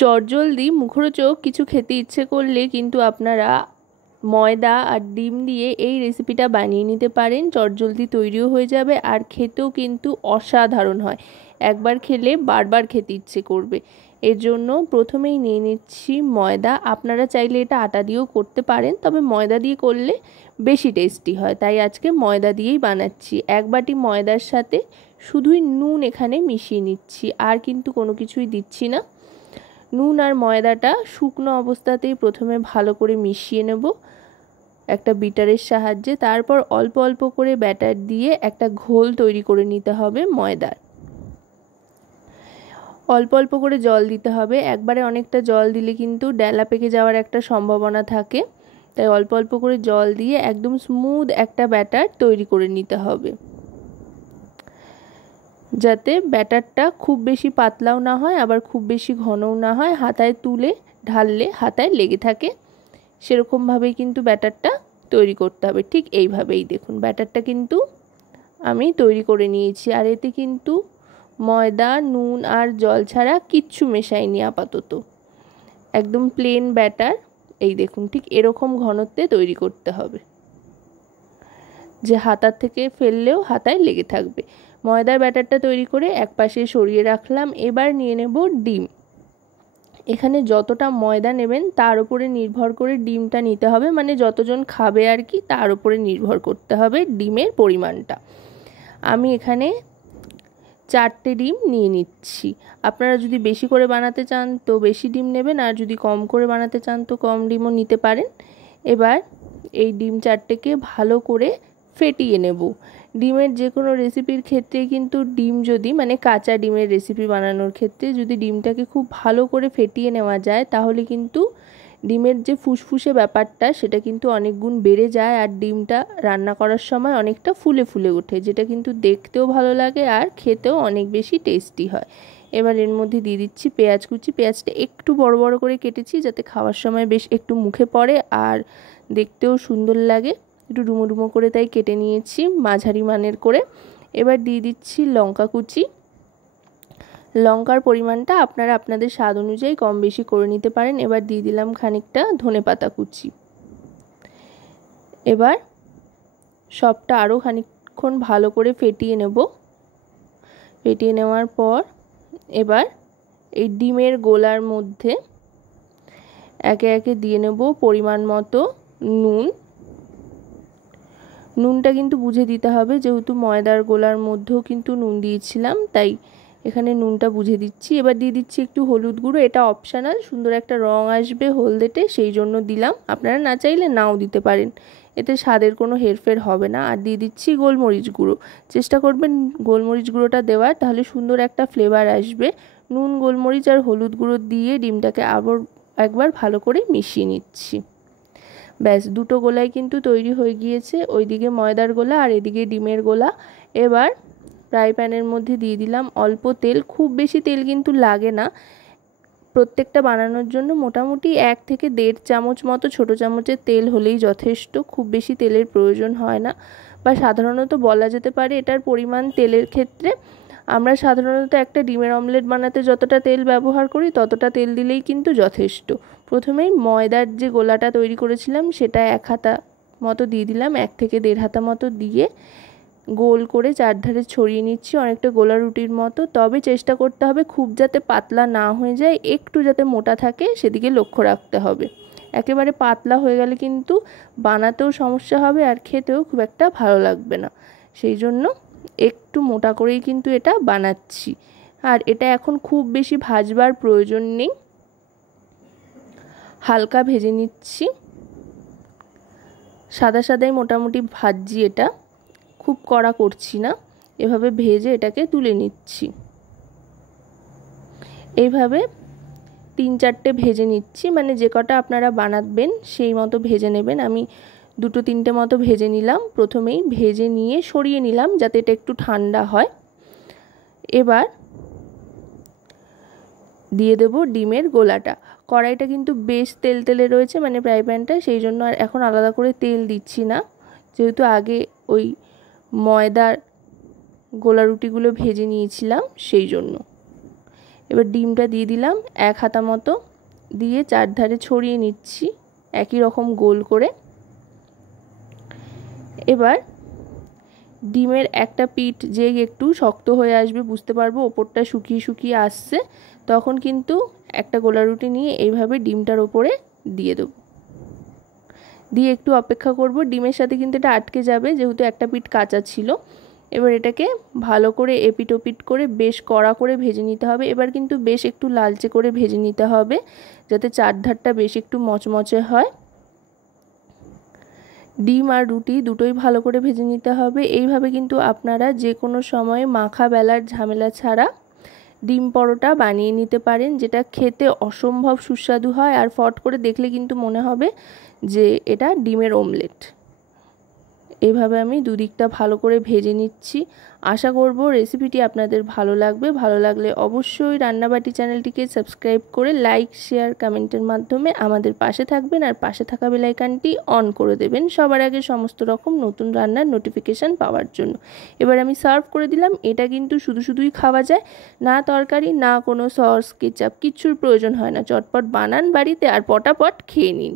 চটজলদি মুখরোচক কিছু খেতে ইচ্ছে করলে কিন্তু আপনারা ময়দা আর ডিম দিয়ে এই রেসিপিটা বানিয়ে নিতে পারেন। চটজলদি তৈরিও হয়ে যাবে আর খেতেও কিন্তু অসাধারণ হয়। একবার খেলে বারবার খেতে ইচ্ছে করবে। এর জন্য প্রথমেই নিয়ে নিচ্ছি ময়দা। আপনারা চাইলে এটা আটা দিয়েও করতে পারেন, তবে ময়দা দিয়ে করলে বেশি টেস্টি হয়, তাই আজকে ময়দা দিয়েই বানাচ্ছি। এক বাটি ময়দার সাথে শুধুই নুন এখানে মিশিয়ে নিচ্ছি, আর কিন্তু কোনো কিছুই দিচ্ছি না। নুন আর ময়দাটা শুকনো অবস্থাতেই প্রথমে ভালো করে মিশিয়ে নেব একটা বিটারের সাহায্যে। তারপর অল্প অল্প করে ব্যাটার দিয়ে একটা ঘোল তৈরি করে নিতে হবে ময়দার। অল্প অল্প করে জল দিতে হবে, একবারে অনেকটা জল দিলে কিন্তু ডেলা পেকে যাওয়ার একটা সম্ভাবনা থাকে, তাই অল্প অল্প করে জল দিয়ে একদম স্মুথ একটা ব্যাটার তৈরি করে নিতে হবে, যাতে ব্যাটারটা খুব বেশি পাতলাও না হয় আবার খুব বেশি ঘনও না হয়। হাতায় তুলে ঢাললে হাতায় লেগে থাকে, সেরকমভাবেই কিন্তু ব্যাটারটা তৈরি করতে হবে। ঠিক এইভাবেই দেখুন ব্যাটারটা কিন্তু আমি তৈরি করে নিয়েছি। আর এতে কিন্তু ময়দা, নুন আর জল ছাড়া কিচ্ছু মেশাইনি আপাতত, একদম প্লেন ব্যাটার। এই দেখুন ঠিক এরকম ঘনত্বে তৈরি করতে হবে যে হাতার থেকে ফেললেও হাতায় লেগে থাকবে। ময়দার ব্যাটারটা তৈরি করে একপাশে সরিয়ে রাখলাম। এবার নিয়ে নেব ডিম। এখানে যতটা ময়দা নেবেন তার উপরে নির্ভর করে ডিমটা নিতে হবে, মানে যতজন খাবে আর কি তার উপরে নির্ভর করতে হবে ডিমের পরিমাণটা। আমি এখানে 4টে ডিম নিয়ে নিচ্ছি। আপনারা যদি বেশি করে বানাতে চান তো বেশি ডিম নেবেন, আর যদি কম করে বানাতে চান তো কম ডিমও নিতে পারেন। এবার এই ডিম 4টেকে ভালো করে ফেটিয়ে নেব। ডিমের যে কোনো রেসিপির ক্ষেত্রে কিন্তু ডিম যদি, মানে কাঁচা ডিমের রেসিপি বানানোর ক্ষেত্রে যদি ডিমটাকে খুব ভালো করে ফেটিয়ে নেওয়া যায় তাহলে কিন্তু ডিমের যে ফুসফুসে ব্যাপারটা সেটা কিন্তু অনেক গুণ বেড়ে যায়, আর ডিমটা রান্না করার সময় অনেকটা ফুলে ফুলে ওঠে, যেটা কিন্তু দেখতেও ভালো লাগে আর খেতেও অনেক বেশি টেস্টি হয়। এবার এর মধ্যে দিয়ে দিচ্ছি পেঁয়াজ কুচি। পেঁয়াজটা একটু বড় বড় করে কেটেছি যাতে খাওয়ার সময় বেশ একটু মুখে পড়ে আর দেখতেও সুন্দর লাগে, একটু ডুমো ডুমো করে তাই কেটে নিয়েছি মাঝারি মানের করে। এবার দিয়ে দিচ্ছি লঙ্কা কুচি। লঙ্কার পরিমাণটা আপনারা আপনাদের স্বাদ অনুযায়ী কম বেশি করে নিতে পারেন। এবার দিয়ে দিলাম খানিকটা ধনেপাতা কুচি। এবার সবটা আরও খানিকক্ষণ ভালো করে ফেটিয়ে নেব। ফেটিয়ে নেওয়ার পর এবার এই ডিমের গোলার মধ্যে একে একে দিয়ে নেব পরিমাণ মতো নুন। নুনটা কিন্তু বুঝে দিতে হবে, যেহেতু ময়দার গোলার মধ্যেও কিন্তু নুন দিয়েছিলাম, তাই এখানে নুনটা বুঝে দিচ্ছি। এবার দিয়ে দিচ্ছি একটু হলুদ গুঁড়ো, এটা অপশনাল, সুন্দর একটা রং আসবে হলদেটে সেই জন্য দিলাম, আপনারা না চাইলে নাও দিতে পারেন, এতে স্বাদের কোনো হেরফের হবে না। আর দিয়ে দিচ্ছি গোলমরিচ গুঁড়ো। চেষ্টা করবেন গোলমরিচ গুঁড়োটা দেওয়ার, তাহলে সুন্দর একটা ফ্লেভার আসবে। নুন, গোলমরিচ আর হলুদ গুঁড়ো দিয়ে ডিমটাকে আবার একবার ভালো করে মিশিয়ে নিচ্ছি। ব্যাস, দুটো গোলাই কিন্তু তৈরি হয়ে গিয়েছে, ওইদিকে ময়দার গোলা আর এদিকে ডিমের গোলা। এবার ফ্রাই প্যানের মধ্যে দিয়ে দিলাম অল্প তেল। খুব বেশি তেল কিন্তু লাগে না, প্রত্যেকটা বানানোর জন্য মোটামুটি 1 থেকে 1.5 চামচ মতো ছোটো চামচের তেল হলেই যথেষ্ট, খুব বেশি তেলের প্রয়োজন হয় না। বা সাধারণত বলা যেতে পারে এটার পরিমাণ তেলের ক্ষেত্রে আমরা সাধারণত একটা ডিমের অমলেট বানাতে যতটা তেল ব্যবহার করি ততটা তেল দিলেই কিন্তু যথেষ্ট। প্রথমেই ময়দার যে গোলাটা তৈরি করেছিলাম সেটা 1 হাতা মতো দিয়ে দিলাম, 1 থেকে 1.5 হাতা মতো দিয়ে গোল করে চারধারে ছড়িয়ে নিচ্ছি, অনেকটা গোলা রুটির মতো। তবে চেষ্টা করতে হবে খুব যাতে পাতলা না হয়ে যায়, একটু যাতে মোটা থাকে সেদিকে লক্ষ্য রাখতে হবে। একেবারে পাতলা হয়ে গেলে কিন্তু বানাতেও সমস্যা হবে আর খেতেও খুব একটা ভালো লাগবে না, সেই জন্য একটু মোটা করেই কিন্তু এটা বানাচ্ছি। আর এটা এখন খুব বেশি ভাজবার প্রয়োজন নেই, হালকা ভেজে নিচ্ছি, সাদা সাদাই মোটামুটি ভাজছি, এটা খুব কড়া করছি না, এভাবে ভেজে এটাকে তুলে নিচ্ছি। এইভাবে 3-4টে ভেজে নিচ্ছি, মানে যে কটা আপনারা বানাবেন সেই মতো ভেজে নেবেন। আমি 2-3টে মতো ভেজে নিলাম, প্রথমেই ভেজে নিয়ে সরিয়ে নিলাম যাতে এটা একটু ঠান্ডা হয়। এবার দিয়ে দেব ডিমের গোলাটা। কড়াইটা কিন্তু বেশ তেল তেলে রয়েছে, মানে ফ্রাই প্যানটা, সেই জন্য আর এখন আলাদা করে তেল দিচ্ছি না, যেহেতু আগে ওই ময়দার গোলা রুটিগুলো ভেজে নিয়েছিলাম সেই জন্য। এবার ডিমটা দিয়ে দিলাম 1 হাতা মতো, দিয়ে চারধারে ছড়িয়ে নিচ্ছি একই রকম গোল করে। এবার ডিমের একটা পিঠ যে একটু শক্ত হয়ে আসবে, বুঝতে পারবো ওপরটা শুকিয়ে শুকিয়ে আসছে, তখন কিন্তু একটা গোলা রুটি নিয়ে এইভাবে ডিমটার ওপরে দিয়ে দেবো, দিয়ে একটু অপেক্ষা করব। ডিমের সাথে কিন্তু এটা আটকে যাবে যেহেতু একটা পিঠ কাঁচা ছিল। এবার এটাকে ভালো করে এপিট ওপিট করে বেশ কড়া করে ভেজে নিতে হবে। এবার কিন্তু বেশ একটু লালচে করে ভেজে নিতে হবে যাতে চারধারটা বেশ একটু মচমচে হয়। ডিম আর রুটি দুটোই ভালো করে ভেজে নিতে হবে। এইভাবে কিন্তু আপনারা যে কোনো সময় মাখা বেলার ঝামেলা ছাড়া ডিম পরোটা বানিয়ে নিতে পারেন, যেটা খেতে অসম্ভব সুস্বাদু হয় আর ফট করে দেখলে কিন্তু মনে হবে যে এটা ডিমের অমলেট। এইভাবে আমি দুদিকটা ভালো করে ভেজে নিচ্ছি। আশা করব রেসিপিটি আপনাদের ভালো লাগবে। ভালো লাগলে অবশ্যই রান্নাবাটি চ্যানেলটিকে সাবস্ক্রাইব করে লাইক শেয়ার কমেন্টের মাধ্যমে আমাদের পাশে থাকবেন আর পাশে থাকা বেল আইকনটি অন করে দেবেন সবার আগে সমস্ত রকম নতুন রান্নার নোটিফিকেশান পাওয়ার জন্য। এবার আমি সার্ভ করে দিলাম। এটা কিন্তু শুধু শুধুই খাওয়া যায়, না তরকারি না কোনো সস কেচাপ কিচ্ছুর প্রয়োজন হয় না। চটপট বানান বাড়িতে আর পটাপট খেয়ে নিন।